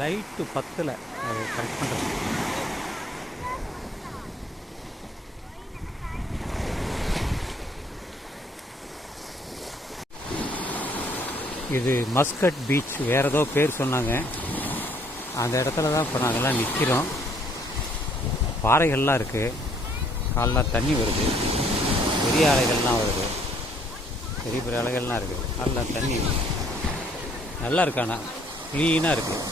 Light பத்தில் அது correct பண்ணுறது. இது மஸ்கட் பீச், வேறு ஏதோ பேர் சொன்னாங்க. அந்த இடத்துல தான் இப்போ நாங்கள்லாம் நிற்கிறோம். பாறைகள்லாம் இருக்குது, காலெலாம் தண்ணி வருது, பெரிய அலைகள்லாம் வருது, பெரிய பெரிய அலைகள்லாம் இருக்குது, காலில் தண்ணி நல்லா இருக்கு. ஆனால் க்ளீனாக இருக்குது,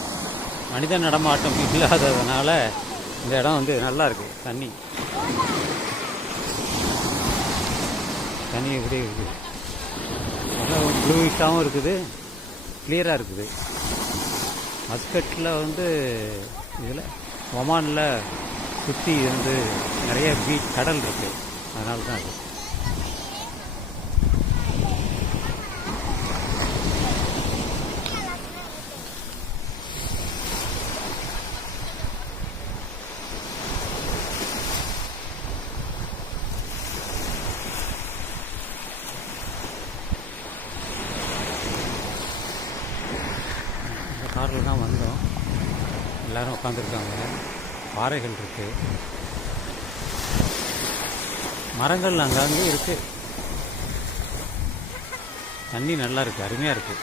மனித நடமாட்டம் இல்லாததுனால இந்த இடம் வந்து நல்லா இருக்குது. தண்ணி எப்படி இருக்குது, நல்லா ப்ளூயிஷாகவும் இருக்குது, கிளியராக இருக்குது. மஸ்கட்டில் வந்து இதில் ஒமானில் சுற்றி வந்து நிறைய பீச் கடல் இருக்குது, அதனால தான் அது. காரில் தான் வந்தோம், எல்லோரும் உட்காந்துருக்காங்க. பாறைகள் இருக்குது, மரங்கள் அங்கங்கே இருக்குது, தண்ணி நல்லா இருக்குது, அருமையாக இருக்குது.